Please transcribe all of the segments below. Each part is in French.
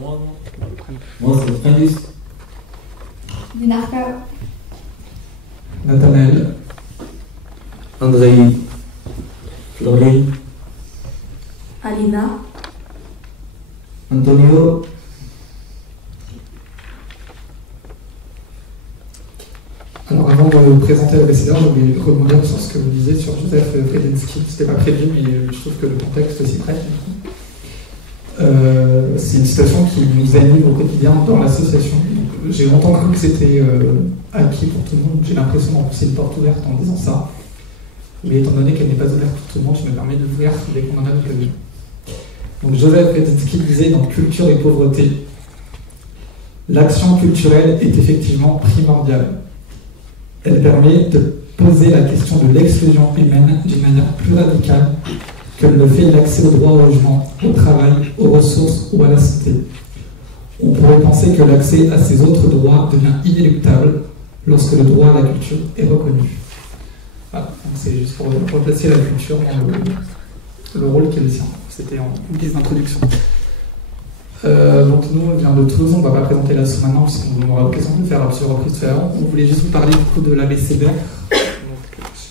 Moi, c'est Frédéric. Dinarka. Nathanaël. Andrei. Florine. Alina. Antonio. Alors avant de présenter l'abécédaire, je voulais rebondir sur ce que vous disiez sur Joseph Fredensky. C'était pas prévu, mais je trouve que le contexte s'y prête. C'est une situation qui nous anime au quotidien dans l'association. J'ai longtemps cru que c'était acquis pour tout le monde. J'ai l'impression d'enfoncer une porte ouverte en disant ça. Mais étant donné qu'elle n'est pas ouverte pour tout le monde, je me permets d'ouvrir dès qu'on en a l'occasion. Donc Joseph Fredensky disait dans Culture et pauvreté, l'action culturelle est effectivement primordiale. Elle permet de poser la question de l'exclusion humaine d'une manière plus radicale que le fait l'accès au droit au logement, au travail, aux ressources ou à la santé. On pourrait penser que l'accès à ces autres droits devient inéluctable lorsque le droit à la culture est reconnu. Voilà, c'est juste pour replacer la culture dans le rôle qu'elle tient. C'était en guise d'introduction. Donc nous, on vient de Toulouse, on ne va pas présenter la SO maintenant, puisqu'on aura l'occasion de le faire à plusieurs reprises tout à l'heure. On voulait juste vous parler du coup de l'abécédaire.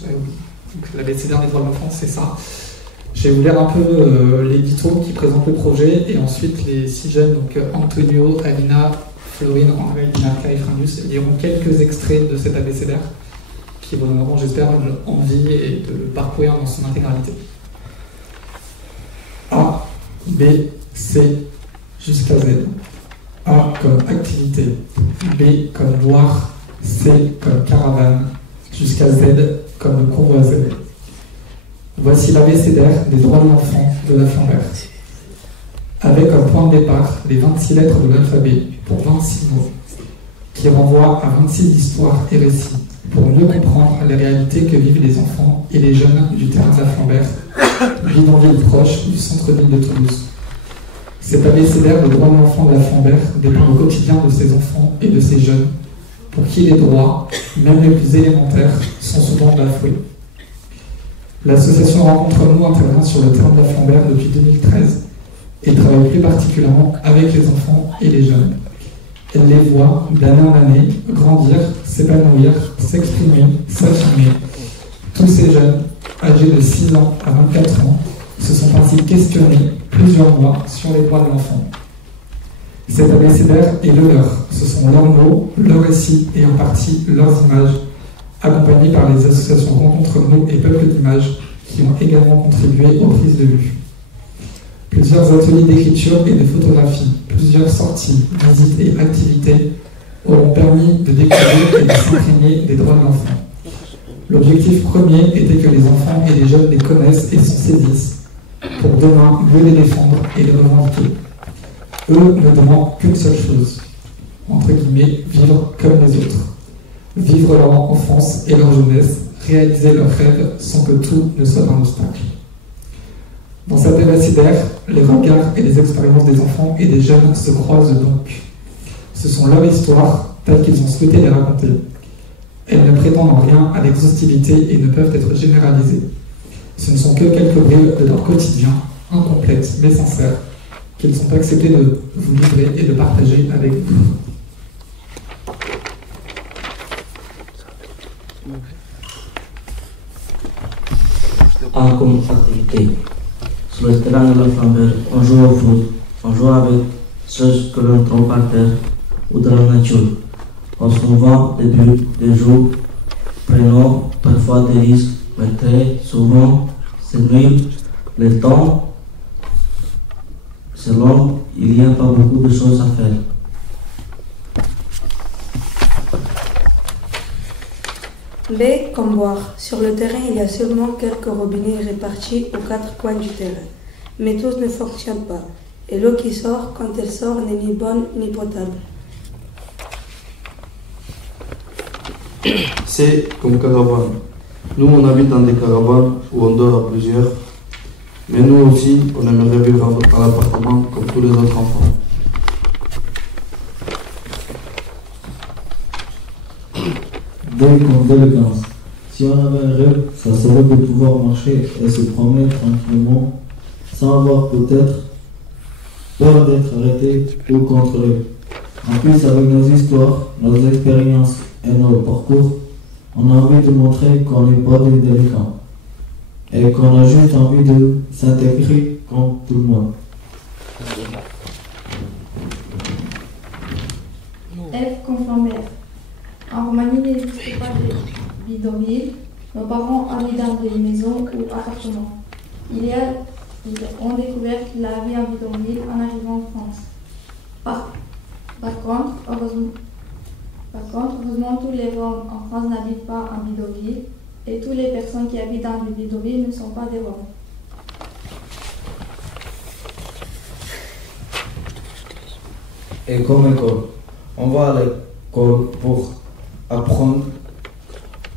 Donc l'abécédaire des droits de l'enfant, c'est ça. Je vais vous lire un peu l'édito qui présente le projet, et ensuite les 6 jeunes, donc Antonio, Alina, Florine, André, Dinarka et Frédéric, liront quelques extraits de cet abécédaire qui vous donneront, j'espère, envie et de le parcourir dans son intégralité. A, B, C, jusqu'à Z. A comme activité, B comme boire, C comme caravane, jusqu'à Z comme convoiser. Voici l'abécédaire des droits de l'enfant de la Flambert. Avec comme point de départ les 26 lettres de l'alphabet pour 26 mots, qui renvoient à 26 histoires et récits pour mieux comprendre les réalités que vivent les enfants et les jeunes du terrain de la Flambert, bidonville proche du centre-ville de Toulouse. Cet abécédaire de droits de l'enfant de la Flambert dépend au quotidien de ces enfants et de ces jeunes, pour qui les droits, même les plus élémentaires, sont souvent bafoués. L'association Rencontre-nous intervient sur le terrain de la Flambert depuis 2013 et travaille plus particulièrement avec les enfants et les jeunes. Elle les voit d'année en année grandir, s'épanouir, s'exprimer, s'affirmer. Tous ces jeunes, âgés de 6 ans à 24 ans, se sont ainsi questionnés plusieurs mois sur les droits de l'enfant. Cet abécédaire est le leur. Ce sont leurs mots, leurs récits et en partie leurs images, accompagnés par les associations Rencontre-nous et Peuple d'images, qui ont également contribué aux prises de vue. Plusieurs ateliers d'écriture et de photographie, plusieurs sorties, visites et activités auront permis de découvrir et de s'imprégner des droits de l'enfant. L'objectif premier était que les enfants et les jeunes les connaissent et s'en saisissent, pour demain mieux les défendre et les revendiquer. Eux ne demandent qu'une seule chose, entre guillemets, vivre comme les autres. Vivre leur enfance et leur jeunesse, réaliser leurs rêves sans que tout ne soit un obstacle. Dans cet abécédaire, les regards et les expériences des enfants et des jeunes se croisent donc. Ce sont leurs histoires telles qu'ils ont souhaité les raconter. Elles ne prétendent en rien à l'exhaustivité et ne peuvent être généralisées. Ce ne sont que quelques bribes de leur quotidien, incomplètes mais sincères, qu'ils sont acceptés de vous livrer et de partager avec vous. A comme activité. Sur le terrain de la Flambert, on joue au foot, on joue avec ceux que l'on trouve par terre ou dans la nature. On se voit des buts, des jours, prenons parfois des risques, mais très souvent, c'est nul. Le temps, c'est long, il n'y a pas beaucoup de choses à faire. B comme boire. Sur le terrain, il y a seulement quelques robinets répartis aux 4 coins du terrain. Mais tous ne fonctionnent pas. Et l'eau qui sort, quand elle sort, n'est ni bonne ni potable. C'est comme caravane. Nous, on habite dans des caravanes où on dort à plusieurs. Mais nous aussi, on aimerait vivre à l'appartement comme tous les autres enfants. D comme d'élégance. Si on avait un rêve, ça serait de pouvoir marcher et se promener tranquillement, sans avoir peut-être peur d'être arrêté ou contrôlé. En plus, avec nos histoires, nos expériences et nos parcours, on a envie de montrer qu'on n'est pas des délinquants et qu'on a juste envie de s'intégrer comme tout le monde. F comme Flambert. En Roumanie, il n'existe pas de bidonville. Nos parents habitent dans des maisons ou appartements. Ils ont découvert la vie en bidonville en arrivant en France. Par contre, heureusement, tous les Roms en France n'habitent pas en bidonville et toutes les personnes qui habitent dans les bidonvilles ne sont pas des Roms. Et comme école, on va à l'école pour apprendre,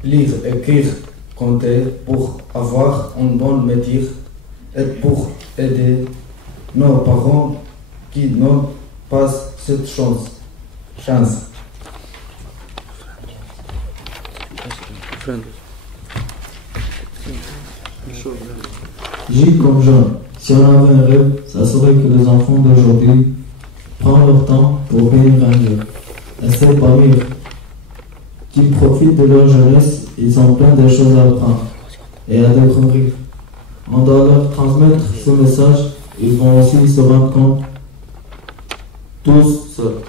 lire, écrire, compter, pour avoir un bon métier et pour aider nos parents qui n'ont pas cette chance. J comme Jean. Si on avait un rêve, ça serait que les enfants d'aujourd'hui prennent leur temps pour bien grandir. Et c'est pas mieux. Qu'ils profitent de leur jeunesse, ils ont plein de choses à apprendre et à découvrir. On doit leur transmettre ce message, ils vont aussi se rendre compte tous seuls.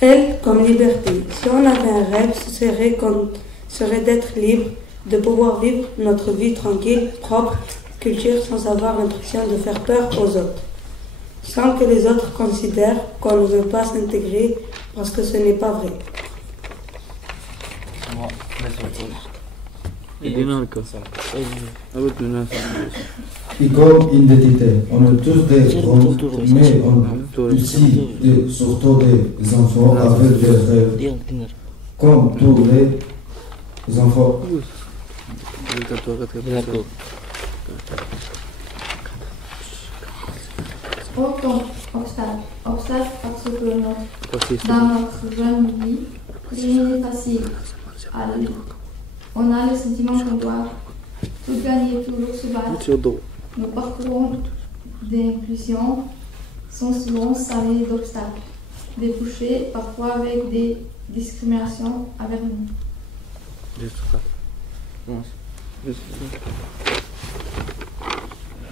Elle comme liberté. Si on avait un rêve, ce serait d'être libre, de pouvoir vivre notre vie tranquille, propre, culture sans avoir l'impression de faire peur aux autres. Sans que les autres considèrent qu'on ne veut pas s'intégrer parce que ce n'est pas vrai. Et comme identité, on est tous des Roms, mais on est aussi surtout des enfants avec des rêves, comme tous les enfants. O comme obstacle. Obstacle parce que dans notre jeune vie, rien n'est facile. Alors, on a le sentiment qu'on doit tout gagner, toujours se battre. Nos parcours d'inclusion sont souvent salés d'obstacles, débouchés parfois avec des discriminations envers nous.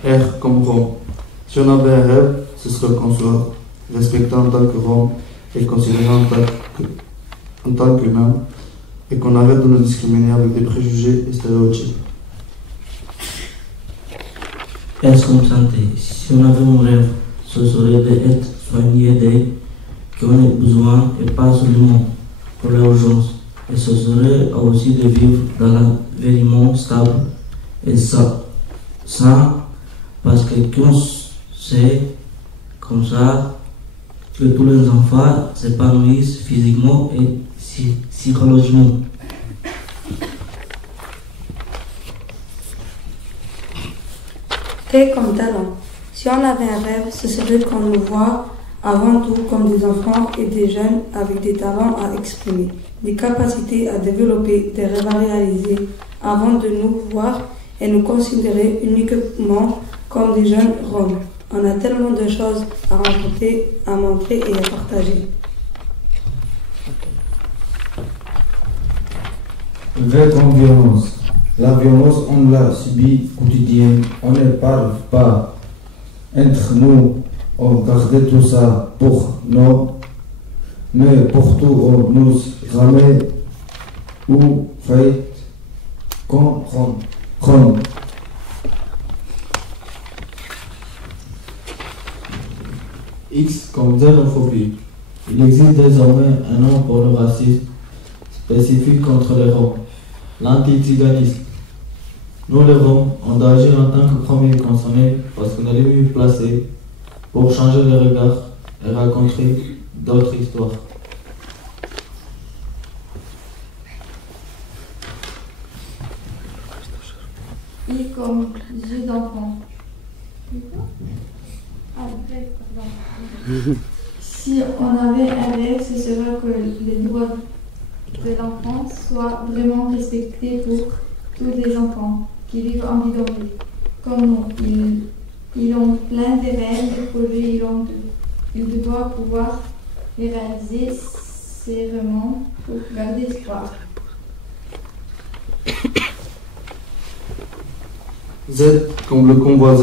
R comme Rome. Si on avait un rêve, ce serait qu'on soit respecté en tant que Rome et considéré en tant qu'humain et qu'on arrête de nous discriminer avec des préjugés et stéréotypes. S comme santé. Si on avait un rêve, ce serait d'être soigné des qui en ont besoin et pas seulement pour l'urgence. Et ce serait aussi de vivre dans l'environnement stable et sain, parce que qu'on sait comme ça que tous les enfants s'épanouissent physiquement et psychologiquement. T comme talent. Si on avait un rêve, ce serait qu'on nous voit avant tout comme des enfants et des jeunes avec des talents à exprimer, des capacités à développer, des rêves à réaliser, avant de nous voir et nous considérer uniquement comme des jeunes Roms. On a tellement de choses à raconter, à montrer et à partager. V comme violence. La violence, on l'a subie quotidienne. On ne parle pas entre nous. On garde tout ça pour nous. Mais pour tout, on nous ramène ou fait comprendre. X comme xénophobie. Il existe désormais un nom pour le racisme spécifique contre les Roms, l'anti-ziganisme. Nous les Roms, on doit agir en tant que premiers concernés parce qu'on est les mieux placés pour changer les regards et raconter d'autres histoires. I comme jeu d'enfant. Si on avait un rêve, ce serait que les droits de l'enfant soient vraiment respectés pour tous les enfants qui vivent en bidonville. Comme nous, ils ont plein de rêves, de projets, ils doivent pouvoir les réaliser sérieusement pour garder espoir. Z comme le convoi Z.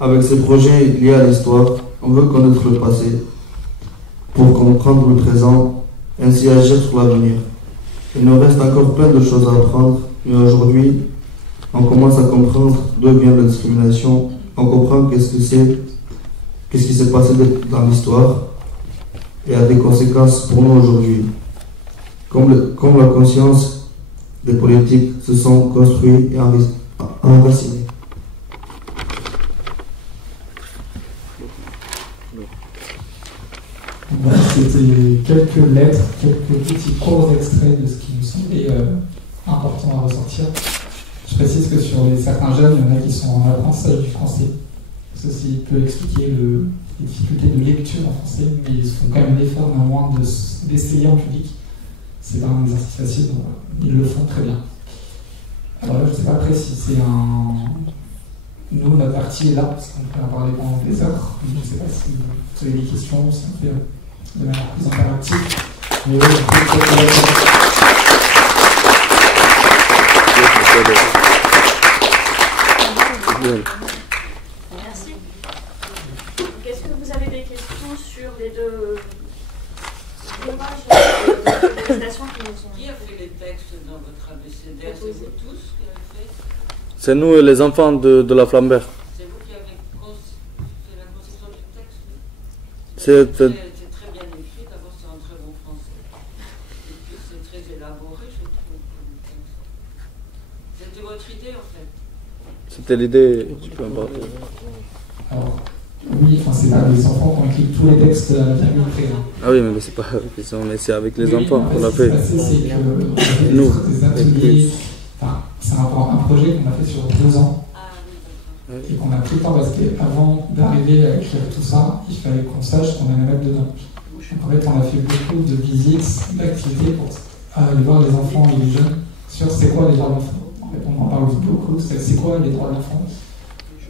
Avec ces projets liés à l'histoire, on veut connaître le passé pour comprendre le présent, ainsi agir sur l'avenir. Il nous reste encore plein de choses à apprendre, mais aujourd'hui, on commence à comprendre d'où vient la discrimination, on comprend qu'est-ce qui s'est passé dans l'histoire et a des conséquences pour nous aujourd'hui. Comme la conscience des politiques se sont construits et enracinés. Voilà, c'était quelques lettres, quelques petits courts extraits de ce qui nous semblait important à ressortir. Je précise que sur certains jeunes, il y en a qui sont en apprentissage du français. Ceci peut expliquer les difficultés de lecture en français, mais ils font quand même l'effort néanmoins d'essayer en public. C'est pas un exercice facile, donc ils le font très bien. Alors là, je ne sais pas après si c'est un... Nous, notre partie est là, parce qu'on peut en parler pendant des heures. Je ne sais pas si vous avez des questions, si on fait de manière plus interactive. Mais oui, Merci. Est-ce que vous avez des questions sur les deux ouvrages de prestation qui nous sont... Qui a fait les textes dans votre abécédaire? C'est vous tous qui avez fait? C'est nous et les enfants de la Flambert. C'est vous qui avez fait la conception du texte? C'est très bien écrit, d'abord c'est en très bon français. Et puis c'est très élaboré, je trouve, comme texte. C'était votre idée en fait? C'était l'idée, tu peux en parler. Alors, oui, c'est pas les enfants qui ont écrit tous les textes bien écrits. Ah oui, mais c'est pas avec les enfants, mais c'est avec les enfants qu'on a fait. Ce qui s'est passé, c'est que Nous. des ateliers, c'est un projet qu'on a fait sur 2 ans. Et qu'on a pris le temps parce qu'avant d'arriver à écrire tout ça, il fallait qu'on sache qu'on allait mettre dedans. Donc en fait, on a fait beaucoup de visites, d'activités pour aller voir les enfants et les jeunes sur c'est quoi les droits de l'enfant. En fait, on en parle beaucoup, c'est quoi les droits de l'enfant.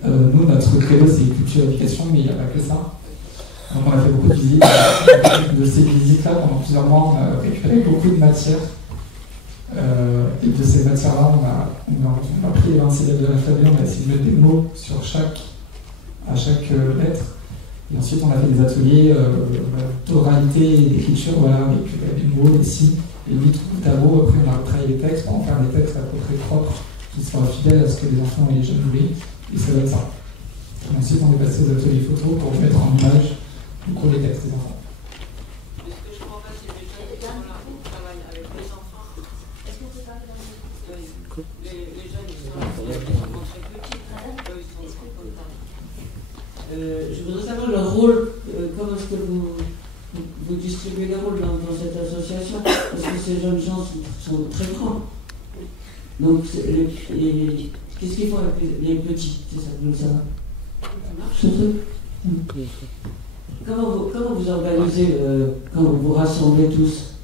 Nous, notre credo, c'est culture et éducation, mais il n'y a pas que ça. Donc on a fait beaucoup de visites. De ces visites-là, pendant plusieurs mois, on a récupéré beaucoup de matières. Et de ces matières-là, on a pris les 26 lettres de l'alphabet, on a essayé de mettre des mots à chaque lettre. Et ensuite, on a fait des ateliers d'oralité et d'écriture, voilà, avec des mots, des signes, des litres de tableau. Après, on a retravaillé les textes pour en faire des textes à peu près propres, qui soient fidèles à ce que les enfants et les jeunes voulaient. Et ça va être ça. Et ensuite, on est passé aux ateliers photo pour mettre en image du coup les textes des enfants. Mais ce que je comprends pas, c'est les jeunes qui sont là pour travailler avec les enfants. Est-ce qu'on peut parler dans le... Les jeunes, ils sont là pour les enfants très petits. Eux, ils sont trop contents. Je voudrais savoir le rôle, comment est-ce que vous distribuez les rôles dans cette association, parce que ces jeunes gens sont très grands. Donc, qu'est-ce qu'ils font avec les petits? C'est ça que nous savons. Ça marche ce truc? Comment vous organisez quand vous rassemblez tous?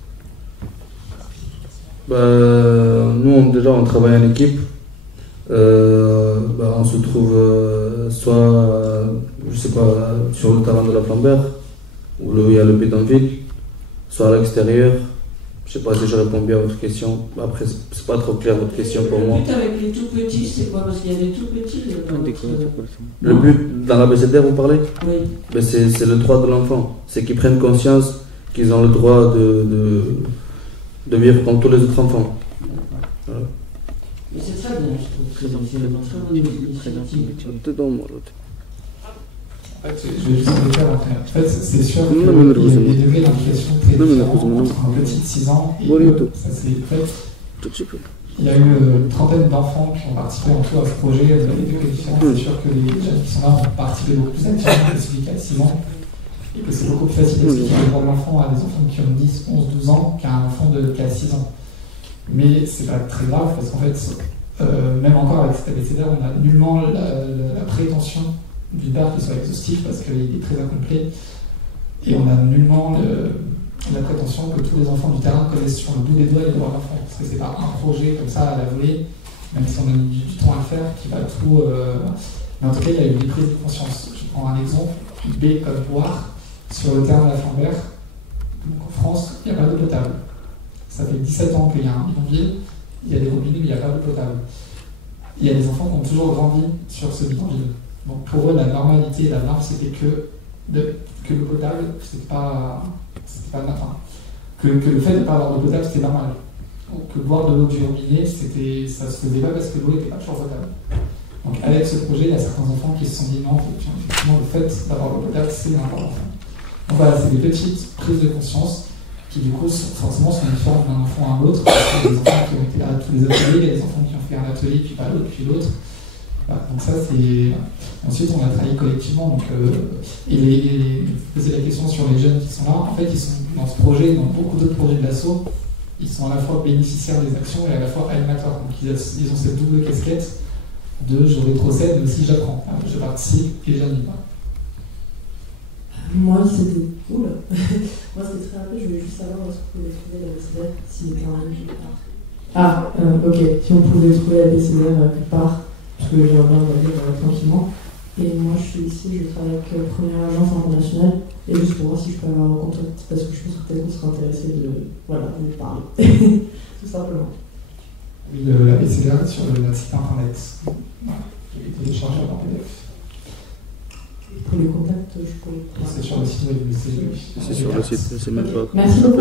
Nous, déjà, on travaille en équipe. On se trouve soit, je sais pas, sur le terrain de la Flambert, où il y a le bidonville, soit à l'extérieur. Je sais pas si je réponds bien à votre question. Après, c'est pas trop clair votre question pour moi. Le but avec les tout petits, c'est quoi? Parce qu'il y a des tout petits. Le but dans l'abécédaire, vous parlez? Oui. C'est le droit de l'enfant. C'est qu'ils prennent conscience qu'ils ont le droit de vivre comme tous les autres enfants. Voilà. Mais c'est très bien, je trouve. C'est une très bonne initiative. En fait, je vais juste en faire après. En fait, c'est sûr qu'il y a des degrés d'implication très différents entre un petit de 6 ans et eux. Ça, c'est fait. Il y a eu une trentaine d'enfants qui ont participé en tout à ce projet avec des degrés différents. C'est sûr que les jeunes qui sont là ont participé beaucoup plus activement que celui qui a 6 ans. Et que c'est beaucoup plus facile d'expliquer les droits de l'enfant à des enfants qui ont 10, 11, 12 ans qu'à un enfant qui a 6 ans. Mais c'est pas très grave parce qu'en fait, même encore avec cet abécédaire, on a nullement la prétention d'une part qui soit exhaustif parce qu'il est très incomplet et on a nullement la prétention que tous les enfants du terrain connaissent sur le bout des doigts les droits de l'enfant parce que c'est pas un projet comme ça à la volée même si on a mis du temps à le faire, qui va tout... mais en tout cas, il y a eu une prise de conscience. Je prends un exemple, B comme boire, sur le terrain de la Flambert. Donc en France, il n'y a pas d'eau potable. Ça fait 17 ans qu'il y a un bidonville, il y a des robinets, mais il n'y a pas d'eau potable. Il y a des enfants qui ont toujours grandi sur ce bidonville. Donc pour eux, la normalité, la norme, c'était que l'eau potable, c'était pas enfin, que le fait de ne pas avoir d'eau potable, c'était normal. Donc que boire de l'eau du robinet, ça se faisait pas parce que l'eau n'était pas toujours potable. Donc avec ce projet, il y a certains enfants qui se sont dit non, effectivement, le fait d'avoir l'eau potable, c'est important. Donc voilà, c'est des petites prises de conscience qui du coup forcément sont différentes d'un enfant à l'autre. Il y a des enfants qui ont été là à tous les ateliers, il y a des enfants qui ont fait un atelier, puis pas l'autre, puis l'autre. Voilà, donc ça c'est... Ensuite on a travaillé collectivement, donc, et poser la question sur les jeunes qui sont là, en fait ils sont dans ce projet, dans beaucoup d'autres projets de l'ASSO, ils sont à la fois bénéficiaires des actions et à la fois animateurs. Donc ils ont cette double casquette de je rétrocède, mais aussi j'apprends. Je participe et j'anime. Moi, c'était cool. Moi, c'était très rapide. Je voulais juste savoir où est-ce qu'on pouvait trouver l'ABCDR s'il était en ligne. Ah, ok. Si on pouvait trouver l'ABCDR quelque part, parce que j'aimerais bien le lire tranquillement. Et moi, je suis ici, je travaille avec Première Agence Internationale. Et juste pour voir si je peux avoir un contact, parce que je pense que peut-être qu'on sera intéressé de parler. Tout simplement. Oui, l'ABCDR sur notre site internet. Voilà. Il est téléchargé en PDF. Pour les contacts, je peux... C'est sur le site web. C'est sur le site, c'est même pas... Merci beaucoup.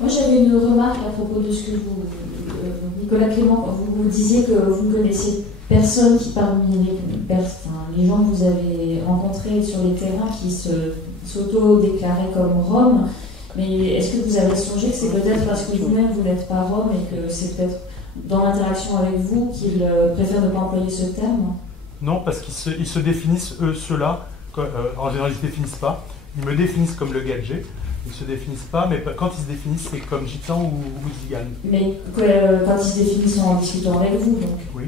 Moi, j'avais une remarque à propos de ce que vous, Nicolas Clément, quand vous disiez que vous ne connaissiez personne qui, parmi les gens que vous avez rencontrés sur les terrains, qui s'auto-déclaraient comme Roms, mais est-ce que vous avez songé que c'est peut-être parce que vous-même vous n'êtes pas Rome et que c'est peut-être dans l'interaction avec vous qu'ils préfèrent ne pas employer ce terme? Non, parce qu'ils se définissent, ceux-là, en général ils ne se définissent pas, ils me définissent comme le gadget. Ils ne se définissent pas, mais quand ils se définissent, c'est comme gitan ou zigane. Mais quand ils se définissent en discutant avec vous, donc. Oui.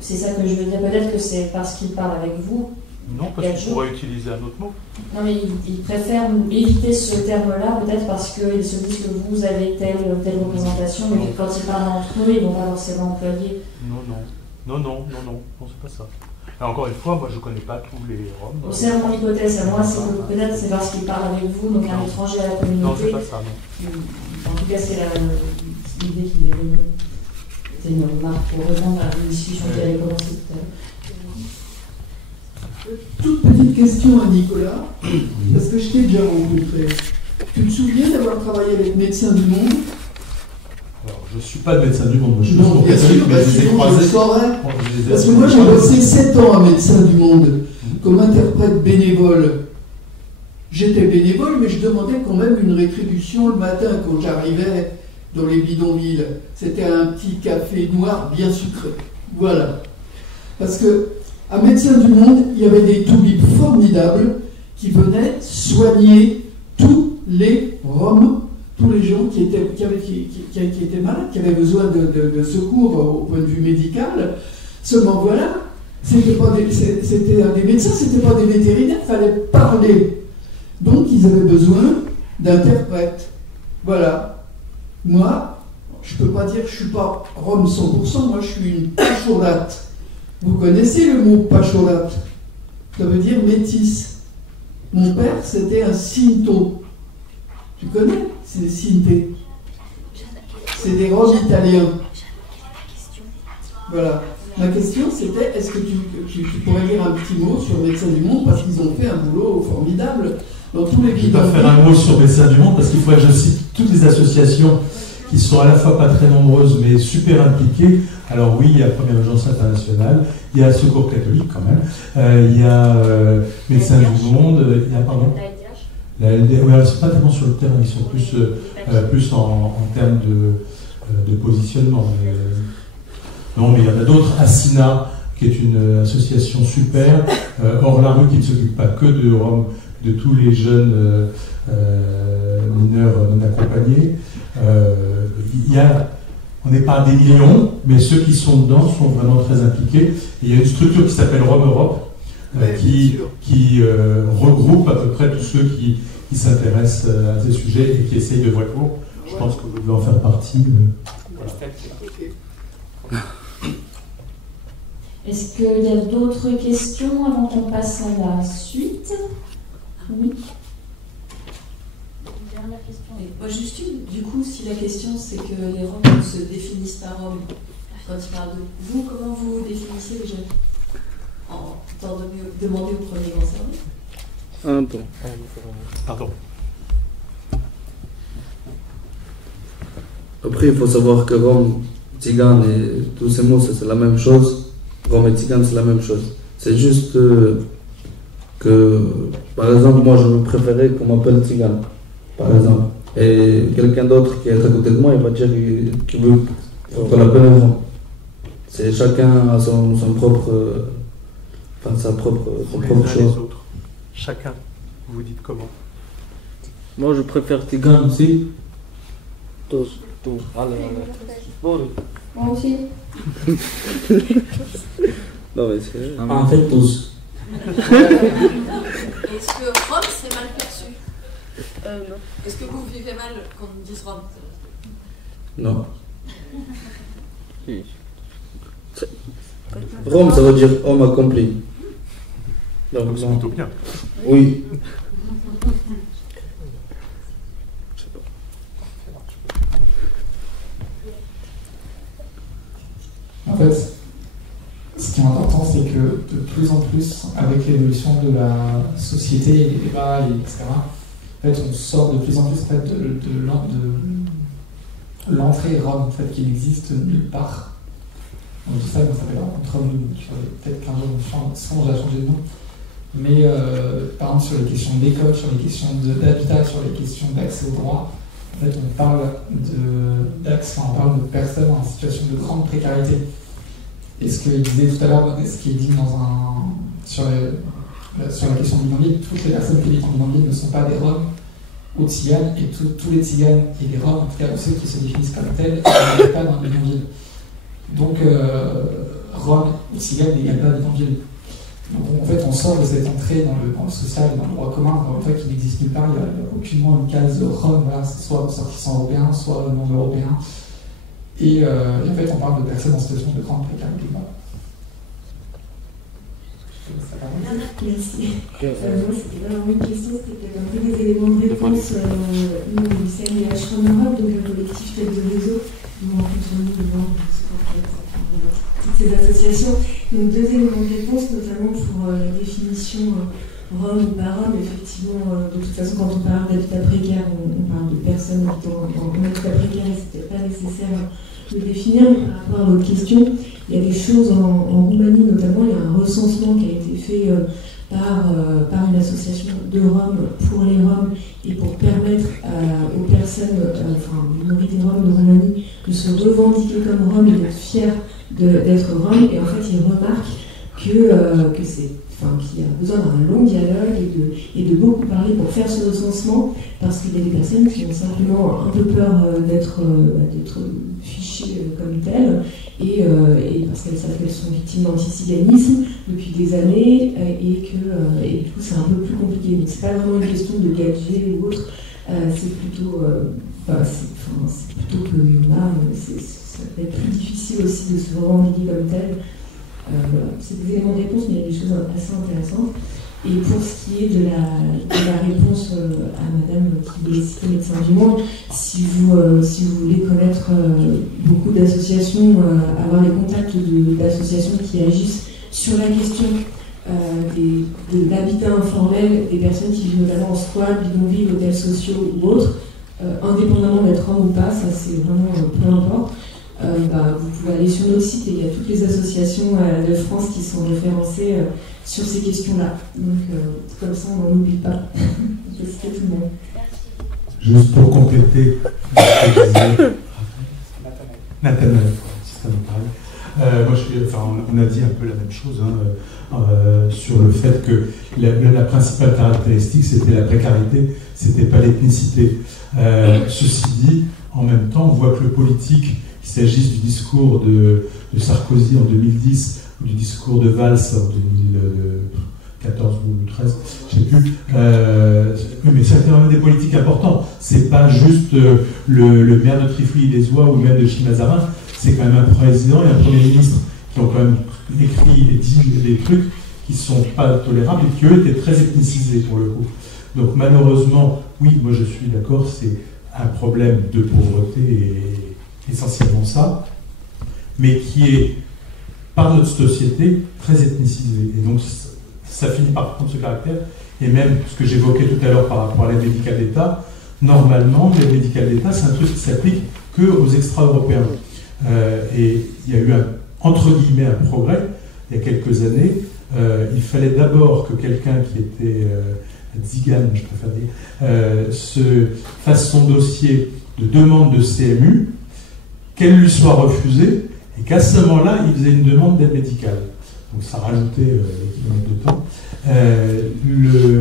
C'est ça que je veux dire. Peut-être que c'est parce qu'ils parlent avec vous. Non, parce qu'ils pourraient utiliser un autre mot. Non, mais ils préfèrent éviter ce terme-là, peut-être parce qu'ils se disent que vous avez telle représentation, mais que quand ils parlent entre eux, ils ne vont pas forcément employer. Non, c'est pas ça. Alors, encore une fois, moi je ne connais pas tous les Roms. C'est mon hypothèse, moi peut-être c'est parce qu'ils parlent avec vous, donc un étranger à la communauté. Non, c'est pas ça, non. En tout cas, c'est l'idée qui m'est venue. C'était une remarque pour répondre à une discussion qui avait commencé tout à l'heure. Toute petite question à Nicolas, parce que je t'ai déjà rencontré. Tu te souviens d'avoir travaillé avec Médecins du Monde? Alors, je ne suis pas de Médecins du Monde, moi je suis non, bien sûr, mais sinon je saurais. Parce que moi j'ai bossé 7 ans à Médecins du Monde comme interprète bénévole. J'étais bénévole, mais je demandais quand même une rétribution le matin quand j'arrivais dans les bidonvilles. C'était un petit café noir bien sucré. Voilà. Parce que à Médecins du Monde, il y avait des toubibs formidables qui venaient soigner tous les Roms, tous les gens qui étaient malades, qui avaient besoin de secours au point de vue médical. Seulement voilà, c'était des médecins, c'était pas des vétérinaires, il fallait parler. Donc ils avaient besoin d'interprètes. Voilà. Moi, je peux pas dire que je suis pas Rome 100%, moi je suis une pacholate. Vous connaissez le mot pacholate? Ça veut dire métisse. Mon père, c'était un Cinto. Tu connais? C'est des Cinté. C'est des Roms italiens. Voilà. Ma question, c'était, est-ce que tu pourrais dire un petit mot sur Médecins du Monde, parce qu'ils ont fait un boulot formidable dans tous les pays. Je ne vais pas faire un mot sur Médecins du Monde, parce qu'il faudrait que je cite toutes les associations qui sont à la fois pas très nombreuses, mais super impliquées. Alors oui, il y a Première Agence Internationale, il y a Secours Catholique quand même, il y a Médecins du Monde, il y a, pardon, la LDH, oui, c'est pas tellement sur le terrain, ils sont plus en termes de positionnement. Non, mais il y en a d'autres, Assina, qui est une association super, Hors la rue, qui ne s'occupe pas que de Roms, de tous les jeunes mineurs non accompagnés. Il y a On n'est pas des millions, mais ceux qui sont dedans sont vraiment très impliqués. Et il y a une structure qui s'appelle Rome Europe, qui regroupe à peu près tous ceux qui s'intéressent à ces sujets et qui essayent de voir pour. Je pense que vous devez en faire partie. Est-ce qu'il y a d'autres questions avant qu'on passe à la suite? Oui. Une dernière question. Moi, juste une. Du coup, si la question c'est que les Roms se définissent par Rome, quand ils parlent de vous, comment vous définissez les jeunes? En temps de demander au premier concerné. Pardon. Après, il faut savoir que Rome, Tzigane et tous ces mots, c'est la même chose. Rome et Tzigane, c'est la même chose. C'est juste que, par exemple, moi, je préférais qu'on m'appelle Tzigane, par exemple. Et quelqu'un d'autre qui est à côté de moi, il va dire qu'il veut qu'on l'appelle Rome. C'est chacun a son propre... Enfin, son propre chose. Chacun, vous dites comment? Moi, je préfère Tzigane aussi. Tous. Moi aussi. Non, mais c'est... En fait, tous. Est-ce que Rome, c'est mal perçu? Non. Est-ce que vous vivez mal quand on dise Rome? Non. Rome, ça veut dire homme accompli. Donc, c'est plutôt bien. Oui. En fait, ce qui est important, c'est que de plus en plus, avec l'évolution de la société, les débats, etc., en fait, on sort de plus en plus en fait, de l'entrée Rome, en fait, qui n'existe nulle part. Donc, tout ça, on s'appelle Rome, peut-être qu'un jour on change à changer de nom. Mais par exemple, sur les questions d'école, sur les questions d'habitat, sur les questions d'accès aux droits, en fait, on parle de personnes en situation de grande précarité. Et ce qu'il disait tout à l'heure, ce qui est dit sur la question du bidonville, toutes les personnes qui vivent en bidonville ne sont pas des Roms ou Tziganes, et tous les Tziganes et les Roms, en tout cas ceux qui se définissent comme tels, ne vivent pas dans le bidonville. Donc, Roms ou Tziganes n'égale pas bidonville. Donc, en fait, on sort de cette entrée dans le social et dans le droit commun, dans le fait qu'il n'existe nulle part, il n'y a aucunement une case de Rome, voilà, soit ressortissant européen, soit non européen. Et en fait, on parle de personnes en situation de grande précarité. Merci. Moi, c'était vraiment une question, c'était un peu des éléments de réponse. Nous, au CNDH Rome Europe, donc un collectif tête de réseau, nous rencontrons devant toutes ces associations. Donc, deux éléments de réponse, notamment pour la définition Rome ou pas Rome. Effectivement, de toute façon, quand on parle d'habitat précaire, on parle de personnes habitant en habitat précaire et c'était pas nécessaire de définir. Mais par rapport à votre question, il y a des choses en Roumanie, notamment, il y a un recensement qui a été fait par une association de Roms pour les Roms et pour permettre aux personnes, minorités Roms de Roumanie, de se revendiquer comme Roms et d'être fiers d'être Roms. Et en fait, ils remarquent qu'il y a besoin d'un long dialogue et de beaucoup parler pour faire ce recensement, parce qu'il y a des personnes qui ont simplement un peu peur d'être fichées comme telles, et parce qu'elles savent qu'elles sont victimes d'antiziganisme depuis des années, et que du coup c'est un peu plus compliqué. Donc c'est pas vraiment une question de gadget ou autre, c'est plutôt que ça peut être plus difficile aussi de se revendiquer comme tel. Voilà. C'est des éléments de réponse, mais il y a des choses assez intéressantes. Et pour ce qui est de la réponse à madame qui est citée médecin du monde, si vous voulez connaître beaucoup d'associations, avoir les contacts d'associations qui agissent sur la question de l'habitat informel, des personnes qui vivent notamment en squat, bidonville, hôtels sociaux ou autres, indépendamment d'être homme ou pas, ça c'est vraiment peu importe. Vous pouvez aller sur notre site et il y a toutes les associations de France qui sont référencées sur ces questions-là. Donc, comme ça, on n'en oublie pas. On peut citer tout le monde. Juste pour compléter ce que disait Nathanaël, si ça vous parle. On a dit un peu la même chose sur le fait que la principale caractéristique, c'était la précarité, c'était pas l'ethnicité. Ceci dit, en même temps, on voit que le politique qu'il s'agisse du discours de Sarkozy en 2010 ou du discours de Valls en 2014 ou 2013, je ne sais plus. Mais ça fait vraiment des politiques importantes. C'est pas juste le maire de Trifouille-les-Oies ou le maire de Chimazarin, c'est quand même un président et un premier ministre qui ont quand même écrit et dit des trucs qui ne sont pas tolérables et qui, eux, étaient très ethnicisés pour le coup. Donc malheureusement, oui, moi je suis d'accord, c'est un problème de pauvreté et essentiellement ça, mais qui est, par notre société, très ethnicisé. Et donc ça finit par prendre ce caractère, et même ce que j'évoquais tout à l'heure par rapport à l'aide médicale d'État, normalement, l'aide médicale d'État, c'est un truc qui s'applique qu'aux extra-européens. Et il y a eu, entre guillemets, un progrès, il y a quelques années. Il fallait d'abord que quelqu'un qui était Zigan, je préfère dire, se fasse son dossier de demande de CMU, qu'elle lui soit refusée, et qu'à ce moment-là, il faisait une demande d'aide médicale. Donc ça rajoutait des kilomètres de temps.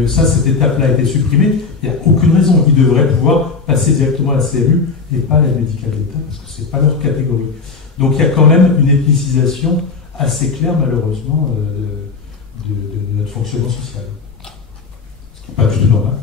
Cette étape-là a été supprimée. Il n'y a aucune raison. Ils devraient pouvoir passer directement à la CMU et pas à l'aide médicale d'État, parce que ce n'est pas leur catégorie. Donc il y a quand même une ethnicisation assez claire, malheureusement, de notre fonctionnement social. Ce qui n'est pas du tout normal.